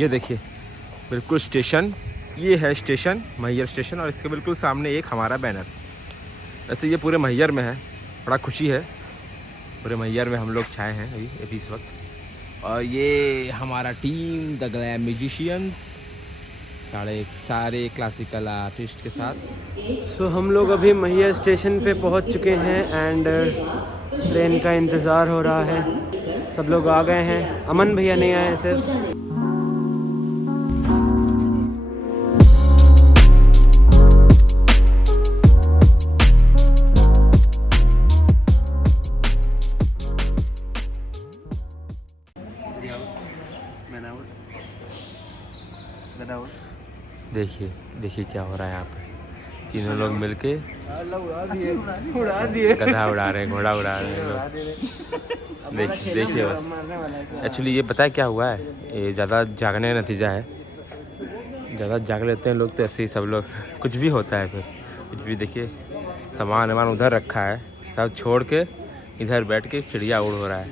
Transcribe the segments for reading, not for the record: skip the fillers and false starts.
ये देखिए बिल्कुल स्टेशन, ये है स्टेशन मैहर स्टेशन, और इसके बिल्कुल सामने एक हमारा बैनर। वैसे ये पूरे मैहर में है, बड़ा खुशी है, पूरे मैहर में हम लोग छाए हैं अभी इस वक्त। और ये हमारा टीम द ग्लैम म्यूजिशियन, सारे क्लासिकल आर्टिस्ट के साथ। सो हम लोग अभी मैहर स्टेशन पे पहुंच चुके हैं एंड ट्रेन का इंतज़ार हो रहा है। सब लोग आ गए हैं, अमन भैया नहीं आए सिर्फ। देखिए क्या हो रहा है यहाँ पे, तीनों लोग मिलके गधा उड़ा रहे हैं, घोड़ा उड़ा रहे हैं लोग। देखिए बस एक्चुअली ये पता है क्या हुआ है, ये ज़्यादा जागने का नतीजा है। ज़्यादा जाग लेते हैं लोग तो ऐसे ही सब लोग कुछ भी होता है, फिर कुछ भी। देखिए सामान उधर रखा है, सब छोड़ के इधर बैठ के चिड़िया उड़ हो रहा है,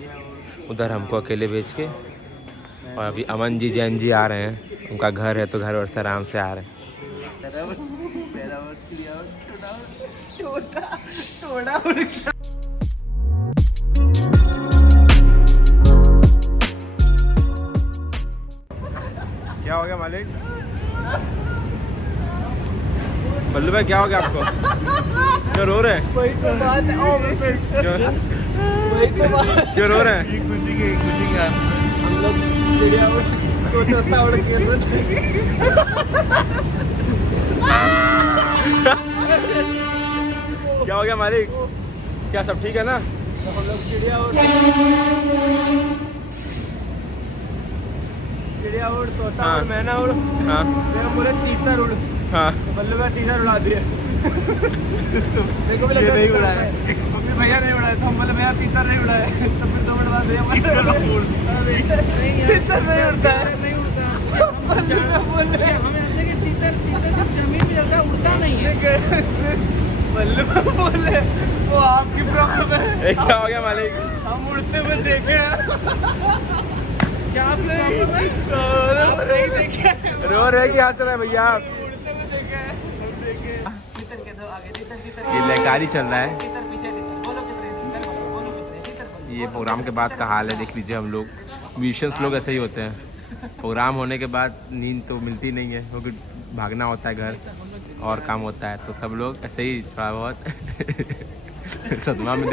उधर हमको अकेले बेच के। और अभी अमन जी जैन जी आ रहे हैं, उनका घर है तो घर और से आराम से आ रहे हैं। क्या हो गया मालिक? बल्लू भाई क्या हो गया आपको? क्यों रो रहे हैं? वही तो बात है। क्यों रो रहे हैं? खुशी का हम लोग चिड़िया उड़ के क्या हो गया मालिक? क्या सब ठीक है ना? तो हम लोग चिड़िया उड़ तोता हाँ। उड़ मैना उड़, हाँ देखो बोले तीतर उड़, हाँ बल्लू का तीतर उड़ा दिया। देखो भी लगा नहीं उड़ाया, अभी भैया नहीं उड़ाया, तो हम बोले भैया तीतर नहीं उड़ाया, तो फिर 2 मिनट बाद भैया तीतर नहीं उड़ता है, नहीं उड़ता। बोले हमें ऐसे कि तीतर जमीन पे चलता है, उड़ता नहीं है। बल्लू बोले वो आपकी प्रॉब्लम है। क्या हो गया मालिक? हम उड़ते हुए देखे क्या आप नहीं देखे, रो रहे कि हंस रहे हैं भैया आप? उड़ते हुए देखे। ये लहकारी चल रहा है, ये प्रोग्राम के बाद का हाल है। देख लीजिए हम लोग म्यूजिशियंस लोग ऐसे ही होते हैं, प्रोग्राम होने के बाद नींद तो मिलती नहीं है, क्योंकि भागना होता है घर और काम होता है, तो सब लोग ऐसे ही थोड़ा बहुत सदमा में।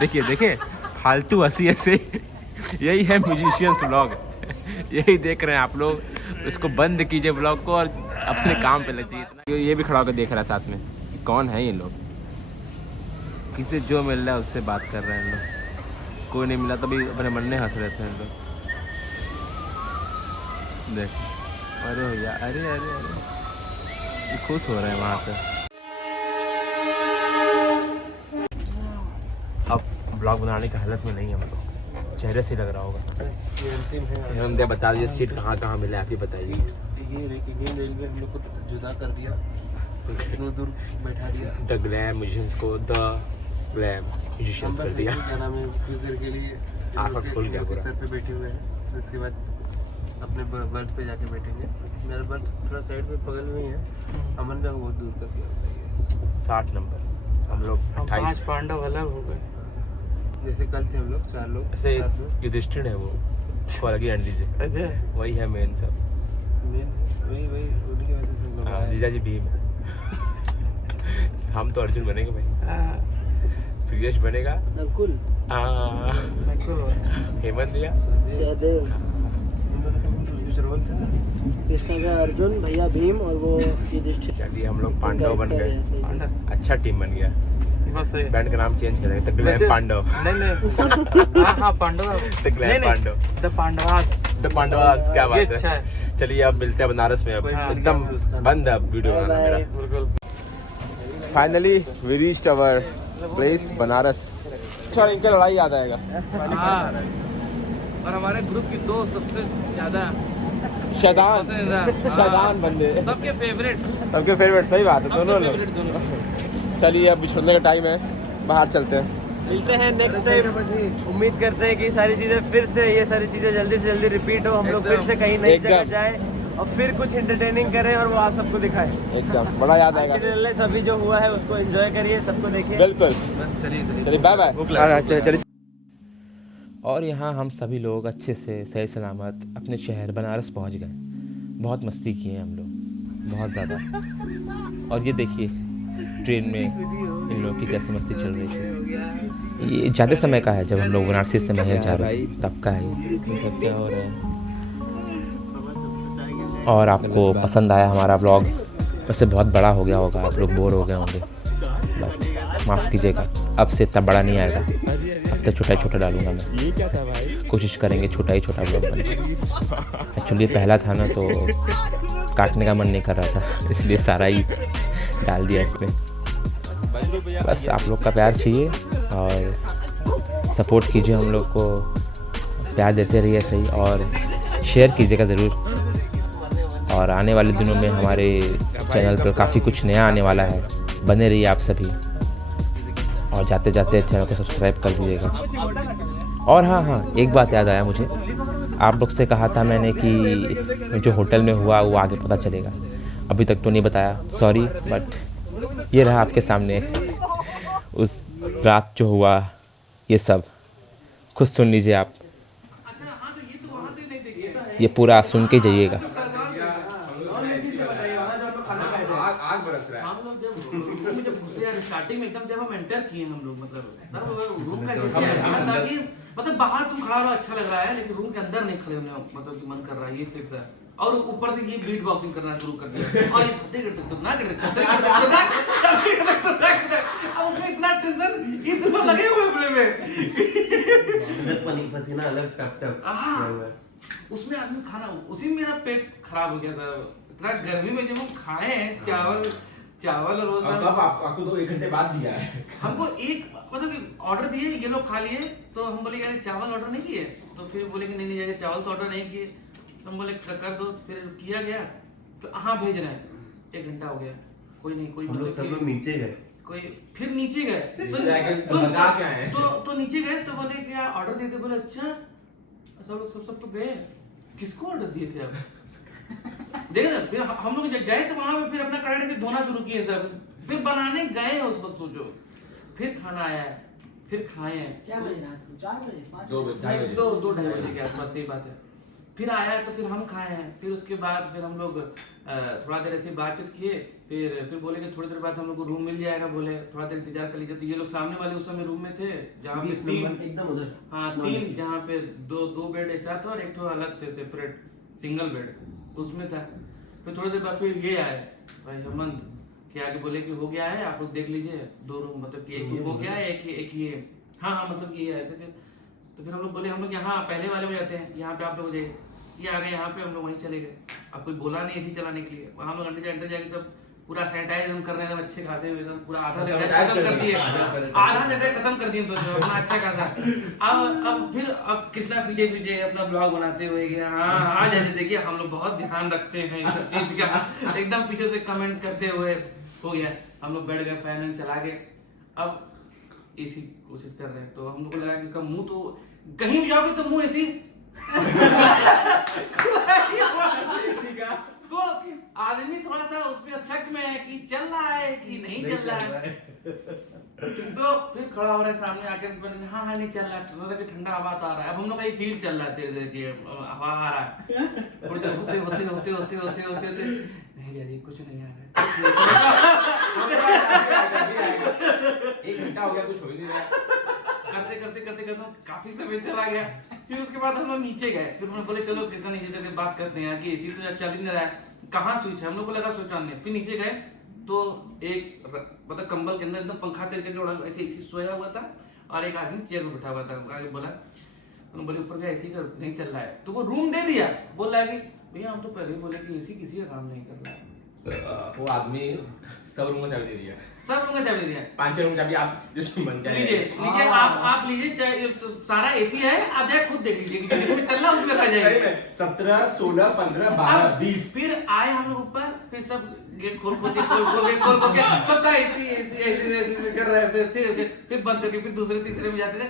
देखिए फालतू हंसी ऐसे। यही है म्यूजिशियंस व्लॉग, यही देख रहे हैं आप लोग। इसको बंद कीजिए व्लॉग को और अपने काम पे लग जाइए। ये भी खड़ा होकर देख रहा है साथ में, कौन है ये लोग? किसे जो मिल रहा है उससे बात कर रहे हैं लोग, कोई नहीं मिला तो भी अपने मन में हंस रहे थे लोग। देख अरे भैया, अरे खुश हो रहे हैं वहाँ से। अब ब्लॉग बनाने की हालत में नहीं है हम लोग, चेहरे से लग रहा होगा। हम दे बता दीजिए सीट कहाँ मिला, आप ही बताइए। ये इंडियन रेलवे हम लोग को जुदा कर दिया, दूर बैठा दिया। द ग्लैम म्यूजिशियंस को द ग्लैम म्यूजिशियंस कर दिया। क्या नाम है, कुछ देर के लिए आँख खोल गया पूरा। सर पे बैठे हुए हैं, तो उसके बाद अपने बर्थ पे जाके बैठेंगे। मेरा बर्थ थोड़ा साइड पे बगल में ही है, अमन का बहुत दूर कर दिया। 60 नंबर हम लोग 28 पांडव अलग हो गए, जैसे कल थे हम लोग 4 लोग ऐसे। युधिष्ठिर है वो अलग ही दीजिए, वही है मेन सब, वही उनकी वजह से सब लोग जीजा जी भीम है। हम तो अर्जुन बनेंगे भाई, प्रियश बनेगा नकुल, हेमंत दिया सहदेव, कृष्णा का अर्जुन, भैया भीम और वो युधिष्ठिर। चलिए हम लोग पांडव बन गए, अच्छा टीम बन गया। बैंड का नाम चेंज करेंगे, द ग्लैम पांडव। नहीं हाँ Pandav, the glam Pandav, the Pandavas. क्या बात है। चलिए अब मिलते हैं बनारस में, अब एकदम बंद है वीडियो बनाना मेरा। Finally we reached our place Banaras. इनका लड़ाई याद आएगा। और हमारे ग्रुप की 2 सबसे ज्यादा शैतान बंदे, सबके फेवरेट। सही बात है, दोनों लोग। चलिए अब छोड़ने का टाइम है, बाहर चलते हैं। मिलते हैं नेक्स्ट टाइम। उम्मीद करते हैं कि सारी चीज़ें फिर से ये सारी चीज़ें जल्दी से जल्दी रिपीट हो, हम लोग फिर से कहीं नई जगह जाएं और फिर कुछ एंटरटेनिंग करें और वो आप सबको दिखाएं। एकदम बड़ा याद आएगा। सभी जो हुआ है उसको एंजॉय करिए, सबको देखिए। बिल्कुल, चलिए बाय बाय। चलिए। और यहाँ हम सभी लोग अच्छे से सही सलामत अपने शहर बनारस पहुँच गए। बहुत मस्ती किए हम लोग, बहुत ज़्यादा। और ये देखिए ट्रेन में इन लोगों की कैसी मस्ती चल रही थी। ये ज़्यादा समय का है, जब हम लोग वाराणसी से महल जा रहे थे तब का है। मतलब क्या हो रहा है। और आपको पसंद आया हमारा ब्लॉग? वैसे बहुत बड़ा हो गया होगा, आप लोग बोर हो गए होंगे, बट माफ़ कीजिएगा, अब से इतना बड़ा नहीं आएगा। अब तो छोटा ही छोटा डालूंगा मैं। ये क्या था भाई? कोशिश करेंगे छोटा ही छोटा ब्लॉग बने। एक्चुअली पहला था ना, तो काटने का मन नहीं कर रहा था, इसलिए सारा ही डाल दिया इसमें। बस आप लोग का प्यार चाहिए और सपोर्ट कीजिए, हम लोग को प्यार देते रहिए सही, और शेयर कीजिएगा ज़रूर। और आने वाले दिनों में हमारे चैनल पर काफ़ी कुछ नया आने वाला है, बने रहिए आप सभी। और जाते जाते चैनल को सब्सक्राइब कर दीजिएगा। और हाँ, एक बात याद आया मुझे, आप लोग से कहा था मैंने कि जो होटल में हुआ वो आगे पता चलेगा, अभी तक तो नहीं बताया, सॉरी। बट ये रहा आपके सामने उस रात जो हुआ, ये सब खुद सुन लीजिए आप, ये पूरा सुन के जाइएगा। स्टार्टिंग में एकदम जब हम एंटर किए हम लोग, मतलब रूम का मतलब बाहर तुम खड़ा रहो अच्छा लग रहा है, लेकिन रूम के अंदर नहीं खड़े होने मतलब मन कर रहा है, ये फिक्स है। और ऊपर से ये बीट बॉक्सिंग करना शुरू कर दिया, और ये अब उसमें इतना टेंशन, ये दोनों लगे हुए अपने में पसीना अलग टप टप। उसमें आदमी खाना, उसी में मेरा पेट खराब हो गया था। इतना गर्मी में जब हम खाए चावल और वो सब। कब आपको तो 1 घंटे बाद दिया है। हमको एक मतलब ऑर्डर दिए, ये लोग खा लिए, तो हम बोले यार चावल ऑर्डर नहीं किए, तो फिर बोले कि नहीं नहीं चावल तो ऑर्डर नहीं किए, तो हम बोले कर दो, फिर किया गया, तो हाँ भेज रहे हैं। 1 घंटा हो गया, कोई नहीं, कोई मतलब सब लोग नीचे गए, कोई फिर नीचे गए तो नीचे गए, तो बोले क्या ऑर्डर दिए थे, बोले अच्छा सब तो गए, किसको ऑर्डर दिए थे आप? देखो ना, फिर हम लोग जब गए तो वहां पे फिर अपना कढ़ाई से धोना शुरू किए सब, फिर बनाने गए उस वक्त, सोचो फिर खाना आया है, फिर खाए हैं। क्या बजे? 4 बजे 2-2:30 बजे के आसपास, सही बात है। फिर आया तो फिर हम खाए हैं, फिर उसके बाद फिर हम लोग थोड़ा देर ऐसे बातचीत किए, फिर बोले कि थोड़ी देर बाद हम लोग को रूम मिल जाएगा, बोले थोड़ा देर इंतजार कर लीजिए। तो ये लोग सामने वाले उस समय रूम में थे, जहाँ पे 3 एकदम उधर, हाँ 3, जहाँ पे दो बेड एक साथ और एक तो अलग से सेपरेट सिंगल बेड, तो उसमें था। फिर थोड़ी देर बाद फिर ये आए भाई हेमंत के आगे, बोले कि हो गया है, आप लोग देख लीजिए 2 रूम, मतलब कि एक हो गया है, एक ये, हाँ मतलब ये आए थे। तो फिर हम लोग बोले हम लोग यहाँ पहले वाले में जाते हैं, यहाँ पे आप लोग जाइए, ये आ गए यहाँ पे, हम लोग वहीं चले गए। अब कोई बोला नहीं एसी चलाने के लिए, वहाँ हम लोग अंदर जाके सब पूरा सैनिटाइज हम करने एकदम अच्छे खासे एकदम पूरा आधा सैनिटाइज खत्म कर दिए, आधा सैनिटाइज खत्म कर दिए, तो अपना अच्छा खासा। अब फिर कृष्णा पीछे अपना ब्लॉग बनाते हुए गया, हाँ आ जाए, देखिए हम लोग बहुत ध्यान रखते हैं इस सब चीज का, एकदम पीछे से कमेंट करते हुए हो गया। हम लोग बैठ गए, फैन चला के, अब एसी कोशिश कर रहे हैं, तो हम लोग को लगा कि मुंह तो कहीं भी जाओगे तो मुंह एसी तो आदमी थोड़ा सा उसमें शक में है कि चल रहा है कि नहीं चल रहा है। तो फिर खड़ा हो रहा है सामने आके, हाँ नहीं चल रहा है, ठंडा हवा तो आ रहा है। अब हम लोग का फील चल रहा है कि हवा आ रहा है, होते नहीं जी कुछ नहीं आ रहा है। 1 घंटा हो गया, कुछ हो ही नहीं रहा, करते काफी समय चला गया। फिर उसके बाद हम लोग नीचे गए, फिर हम बोले चलो कृष्णा नीचे चल के बात करते हैं कि एसी तो चल ही नहीं रहा है, कहाँ स्विच है, हम लोग को लगा स्विच ऑन है। फिर नीचे गए तो एक मतलब कंबल के अंदर एकदम पंखा तेल करके ऐसे सोया हुआ था, और एक आदमी चेयर में बैठा हुआ था। आगे बोला, बोले ऊपर का एसी का नहीं चल रहा है, तो वो रूम दे दिया, बोल रहा है कि भैया हम तो पहले ही बोले कि एसी किसी का काम नहीं कर रहा है। वो आदमी सब रूम का चाबी दे दिया, सब रूम का चाबी दे दिया, 5-6 रूम चाबी आप जिसमें मन चाहे लीजिए, आप लीजिए, चाहे सारा एसी है, आप जाए खुद देख लीजिए कि जिसमें चल रहा है उसमें रह जाएगा। 17, 16, 15, 12, 20 फिर आए हम लोग ऊपर, फिर सब गेट खोल खोल के सबका ऐसे कर रहा है। फिर बंद करके फिर दूसरे तीसरे में जाते थे।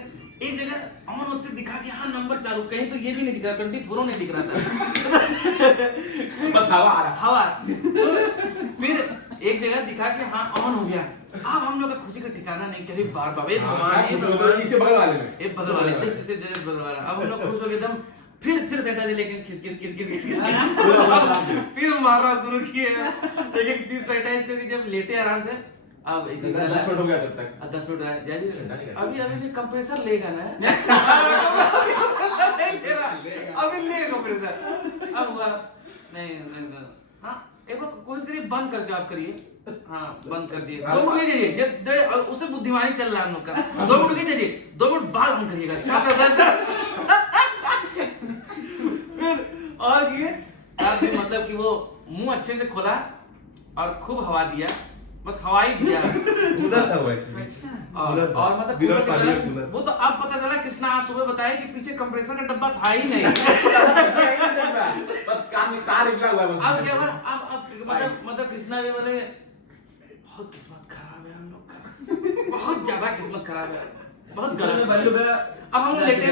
एक जगह ऑन होते दिखा कि हाँ नंबर चालू, कहीं तो ये भी नहीं दिख रहा, 24 नहीं दिख रहा था। बस हवा। तो फिर एक जगह दिखा कि हाँ ऑन हो गया। अब हम लोग का खुशी का ठिकाना नहीं, करीब बार बार भगवान इसे बगल वाले में, ये बगल वाले जैसे बगल वाला। अब हम लोग खुश हो गए एकदम। फिर सेंटा जी लेकिन खिस फिर मारना शुरू किए। एक चीज सैनिटाइज करके जब लेटे आराम से, अब 10 मिनट हो गया तब तक। 10 मिनट रहा जी। अभी कंप्रेसर लेगा ना। अभी लेगा कंप्रेसर। अब हुआ नहीं। हाँ एक बार कोशिश करिए, बंद करके आप करिए। हाँ बंद कर दिए। 2 मिनट दीजिए, उसे बुद्धिमानी चल रहा है हम लोग का। 2 मिनट दीजिए, 2 मिनट बाद बंद करिएगा। और ये मतलब कि वो मुंह अच्छे से खोला और खूब हवा दिया, बस हवा ही दिया। कूलर था वो एक्चुअली। और मतलब कूलर की तरह वो तो अब पता चला, कृष्णा आज सुबह बताया कि पीछे कंप्रेसर का डब्बा था ही नहीं। बस काम में तार निकला हुआ है बस। अब क्या हुआ, अब मतलब कृष्णा भी बोले बहुत किस्मत खराब है हम लोग का, बहुत ज्यादा किस्मत खराब है, बहुत गलत। अब हम लोग लेटे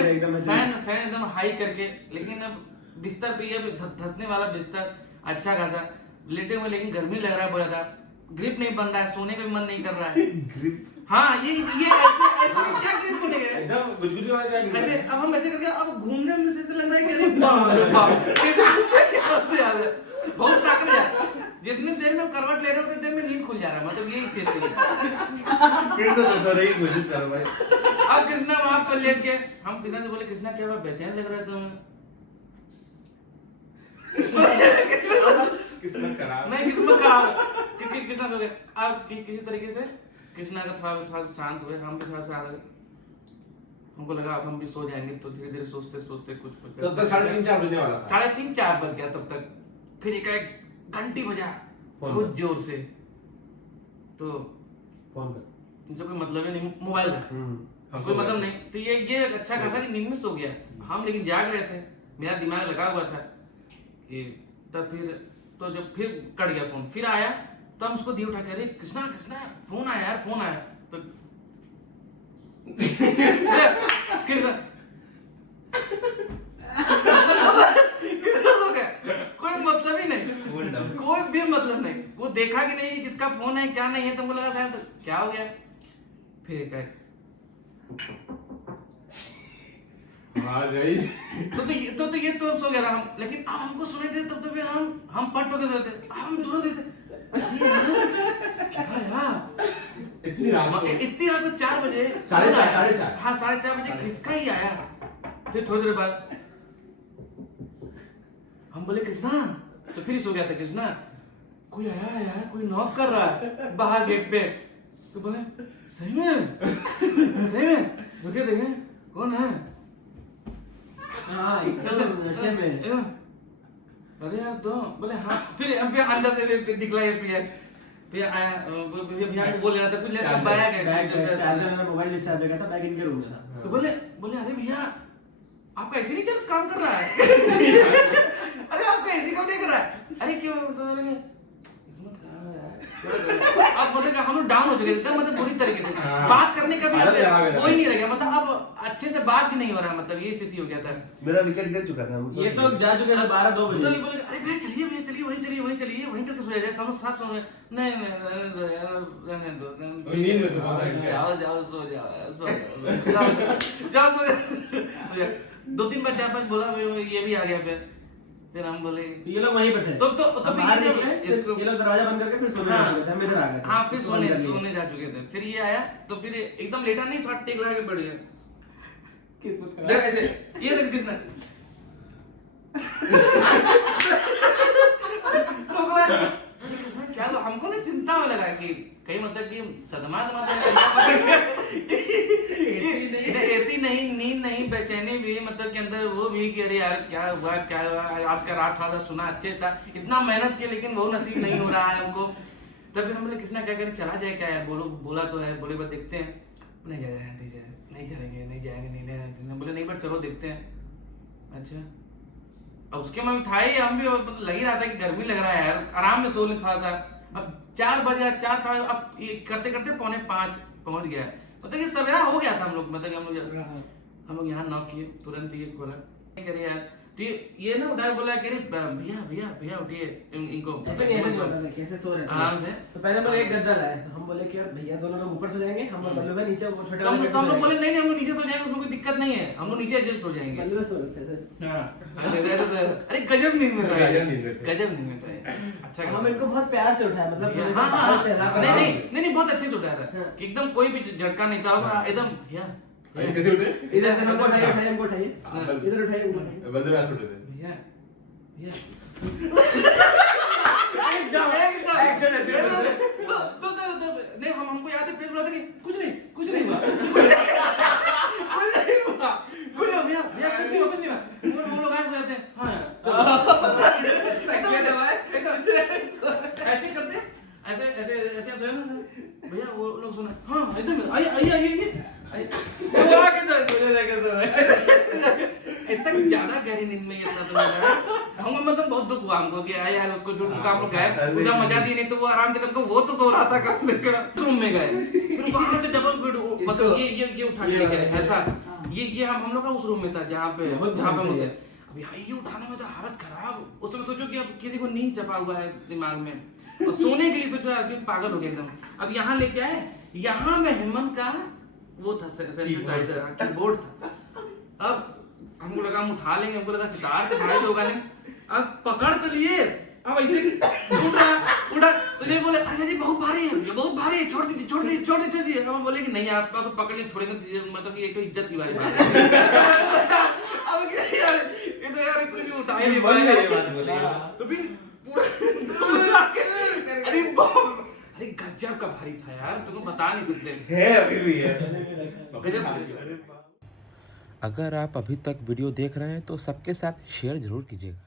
फैन एकदम हाई करके, लेकिन अब बिस्तर पे ये धंसने वाला बिस्तर अच्छा खासा लेटे हुए, लेकिन गर्मी लग रहा है बहुत ज्यादा, ग्रिप नहीं बन रहा है, सोने का भी मन नहीं कर रहा है। ग्रिप, हाँ ये ऐसे क्या ग्रिप बनेगा एकदम गुजगुजी वाला क्या ग्रिप? ऐसे। अब हम ऐसे करके अब घूमने में से लग रहा है कि अरे बाप कैसे याद है, बहुत ताकत है। जितनी देर में करवट ले रहे हो उतनी देर में नींद खुल जा रहा है, मतलब यही स्थिति है। फिर तो ऐसा नहीं कोशिश करो भाई। अब कृष्णा वहां पर लेट के, हम कृष्णा से बोले कृष्णा क्या हुआ, बेचैन लग रहा है तुम्हें? किस्मत खराब। नहीं किस्मत खराब, क्योंकि कृष्णा हो गया। अब किसी तरीके से कृष्णा का थोड़ा शांत हुए, हम भी थोड़ा सा हमको लगा अब हम भी सो जाएंगे, तो धीरे धीरे सोचते सोचते कुछ तब तक 3:30-4 बजने वाला था। 3:30-4 बज गया तब तक। फिर एक घंटी बजा बहुत जोर से, तो फोन कर, इनसे कोई मतलब ही नहीं, मोबाइल का कोई मतलब नहीं। तो ये अच्छा खासा कि नींद में सो गया। हम लेकिन जाग रहे थे, मेरा दिमाग लगा हुआ था कि तब फिर तो जब फिर कट गया फोन, फिर आया तो हम उसको दिए उठा के, अरे कृष्णा फोन आया यार, फोन आया। तो कृष्णा सो गया, कोई मतलब ही नहीं, कोई भी मतलब नहीं। वो देखा कि नहीं किसका फोन है क्या नहीं है, तुमको लगा शायद क्या हो गया। फिर तो ये तो सो गया था हम, लेकिन अब हमको सुने थे तब तो फिर हम पट के सोते थे। हम तुरंत इतनी रात को 4 बजे, 4:30 हाँ 4:30 बजे किसका ही आया। फिर थोड़ी देर बाद हम बोले कृष्णा, तो फिर सो गया था कृष्णा, कोई आया है यार, कोई नॉक कर रहा है बाहर गेट पे। तो बोले सही में रुके देखें कौन है। हाँ एकदम नशे में। अरे यार तो बोले हाँ। फिर अंदर से निकला ये प्रियश, फिर आया भैया को बोल रहा था कुछ लेकर बैग है, चार्जर मेरा मोबाइल डिस्चार्ज हो गया था, बैग इनके रूम में था। तो बोले अरे भैया आपका ऐसे नहीं चल काम कर रहा है। अरे आपका ऐसे काम नहीं कर रहा है। अरे क्यों, तो अब मतलब हम लोग डाउन हो चुके थे, मतलब बुरी तरीके से बात करने का भी कोई नहीं रह गया, मतलब अब अच्छे से बात भी नहीं हो रहा, मतलब ये स्थिति हो गया था। मेरा विकेट गिर चुका था। ये तो जा चुके थे 12-2 बजे। तो ये बोले अरे भैया चलिए वहीं चल के सो जाए, सब साथ सो जाए। नहीं नींद में तो जाओ सो जाओ। 2-3 बार 4-5 बोला, ये भी आ गया। फिर हम बोले ये लोग वहीं पे थे, तो बाहर निकले, ये लोग दरवाजा बंद करके फिर सोने जा चुके थे, हम इधर आ गए थे। हाँ फिर सोने जा चुके थे। फिर ये आया तो फिर एकदम लेटा नहीं, थोड़ा टेक लगा के बैठ गया। देख ऐसे ये देख कृष्णा क्या हमको ना चिंता में लगा कि कहीं मतलब कि सदमा ऐसी नहीं, नींद नहीं, बेचैनी भी, मतलब के अंदर वो भी कि अरे यार क्या हुआ आज का रात थोड़ा सुना अच्छे था, इतना मेहनत किया लेकिन वो नसीब नहीं हो रहा है हमको। तब फिर हम बोले कृष्णा क्या करें, चला जाए क्या है, बोला तो है, बोले बात देखते हैं। नहीं जाएंगे, बोले नहीं बट चलो देखते हैं। अच्छा अब उसके मन था ही, हम भी लग ही रहा था कि गर्मी लग रहा है यार, आराम में सो ले थोड़ा सा। अब 4 बजे 4 साढ़े अब ये करते करते 4:45 पहुंच गया। मतलब कि सवेरा हो गया था हम लोग, मतलब कि हम लोग यहाँ नॉक किए, तुरंत ये खोला, कह रहे यार तो ये ना उठा बोला कह रहे भैया भैया भैया उठिए इनको ऐसे नहीं बोलता था, कैसे सो रहे थे आराम से। तो पहले हम लोग एक गद्दा लाए, तो हम बोले कि यार भैया दोनों लोग ऊपर सो जाएंगे, हम और बल्लू भाई नीचे वो छोटे तो हम वाले लोग बोले नहीं नहीं हम लोग नीचे सो जाएंगे, उसमें कोई दिक्कत नहीं है, हम लोग नीचे एडजस्ट हो जाएंगे। बल्लू सो रहे थे। अरे गजब नींद में था ये, गजब नींद में थे। गजब नींद में था ये। अच्छा हम इनको बहुत प्यार से उठाया, मतलब हाँ, हमेशा हाँ, बाहर हाँ, से हिला कर नहीं उठाया। नहीं नहीं बहुत अच्छे से उठाया था हाँ। कि एकदम कोई भी झटका नहीं था एकदम भैया अरे कैसे उठे? इधर हमको उठाइए, हमको उठाइए, हाँ। इधर उठाइए, हमको उठाइए। बल्ले में ऐसे उठे थे। भैया भैया नहीं हमको याद है प्रेस बोला था कि कुछ नहीं हुआ कुछ नहीं भैया भैया कुछ नहीं हुआ वो लोग आए हो जाते हैं हाँ ऐसे करते ऐसे सोए ना भैया वो लोग सुना हाँ एकदम आइए इतना ज्यादा गहरी नींद में हमको मतलब बहुत दुख हुआ हमको कि यार उसको जो काम लोग गए उधर मचा दिए, नहीं तो वो आराम से करके वो तो सो रहा था रूम में गए, फिर वहां से डबल बेड मतलब ये उठा के लेके आए ऐसा। ये हम लोग का उस रूम में था जहाँ पे हम होते। अब ये उठाने में तो हालत खराब, उसमें सोचो कि अब किसी को नींद चपा हुआ है दिमाग में और सोने के लिए सोचो आदमी पागल हो गया एकदम। अब यहाँ लेके आए, यहाँ में हेमंत का वो था सिंथेसाइजर कीबोर्ड था। अब हमको लगा हम उठा लेंगे, हमको लगा सितार तो भाई होगा नहीं, अब पकड़ तो लिए, अब ऐसे उठा तो ये बोले अरे जी बहुत भारी है, ये बहुत भारी है, छोड़ दीजिए। हम बोले कि नहीं आप तो पकड़ लिए छोड़ेंगे, मतलब ये तो इज्जत की बात है। अब यार ये तो यार कुछ उठा ही नहीं पाएगा, तो फिर पूरा अरे गजब का भारी था यार, तुमको बता नहीं सकते है अभी भी है। गजब। अगर आप अभी तक वीडियो देख रहे हैं तो सबके साथ शेयर ज़रूर कीजिएगा।